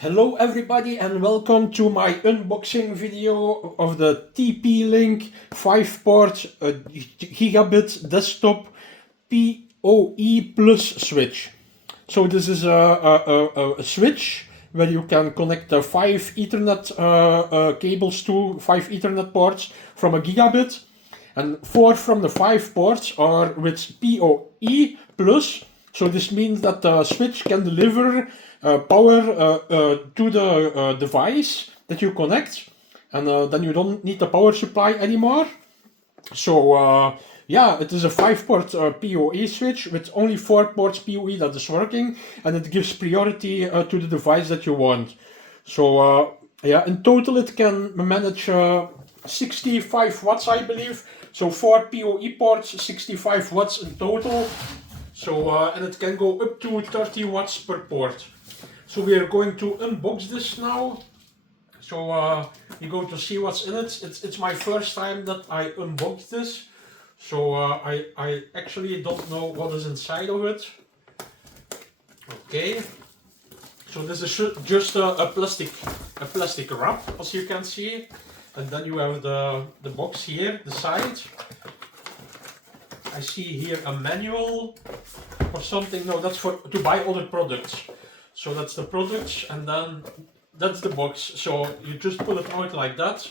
Hello everybody and welcome to my unboxing video of the TP-Link 5-port Gigabit desktop PoE Plus switch. So this is a switch where you can connect the 5 Ethernet cables to 5 Ethernet ports from a Gigabit, and 4 from the 5 ports are with PoE Plus. So this means that the switch can deliver power to the device that you connect, and then you don't need the power supply anymore. So yeah, it is a 5-port PoE switch with only 4 ports PoE that is working, and it gives priority to the device that you want. So yeah, in total it can manage 65 watts, I believe. So 4 PoE ports, 65 watts in total. So and it can go up to 30 watts per port. So we are going to unbox this now. So you're going to see what's in it. It's my first time that I unbox this. So I actually don't know what is inside of it. Okay. So this is just a plastic wrap, as you can see. And then you have the box here, the side. I see here a manual or something. No, that's for to buy other products. So that's the products, and then that's the box. So you just pull it out like that.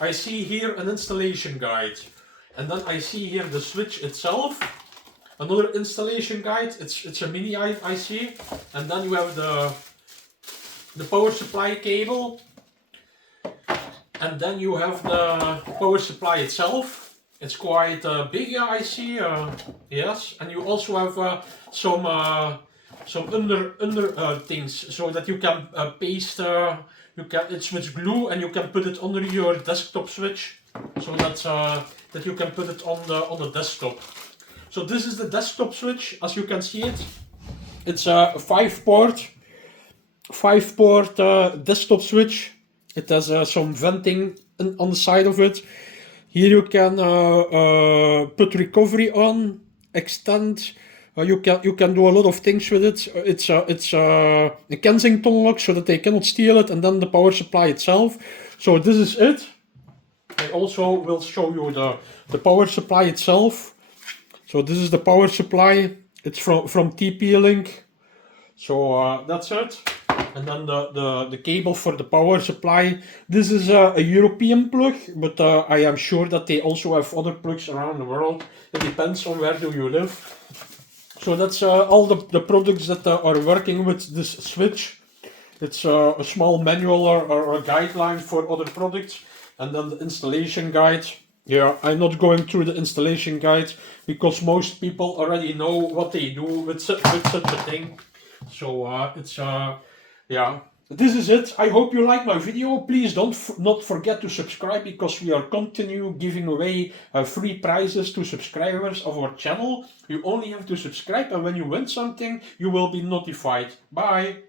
I see here an installation guide, and then I see here the switch itself. Another installation guide. It's a mini I see, and then you have the power supply cable, and then you have the power supply itself. It's quite big, I see. Yes, and you also have some under things so that you can paste. It's with glue, and you can put it under your desktop switch, so that you can put it on the desktop. So this is the desktop switch, as you can see it. It's a 5-port desktop switch. It has some venting on the side of it. Here you can put recovery on, extend. You can do a lot of things with it. It's a Kensington lock, so that they cannot steal it, and then the power supply itself. So this is it. I also will show you the power supply itself. So this is the power supply. It's from TP-Link. So that's it. And then the cable for the power supply. This is a European plug, but I am sure that they also have other plugs around the world. It depends on where do you live. So that's all the products that are working with this switch. It's a small manual or a guideline for other products. And then the installation guide. Yeah, I'm not going through the installation guide because most people already know what they do with such a thing. So yeah, this is it. I hope you like my video. Please not forget to subscribe, because we are continue giving away free prizes to subscribers of our channel. You only have to subscribe, and when you win something, you will be notified. Bye.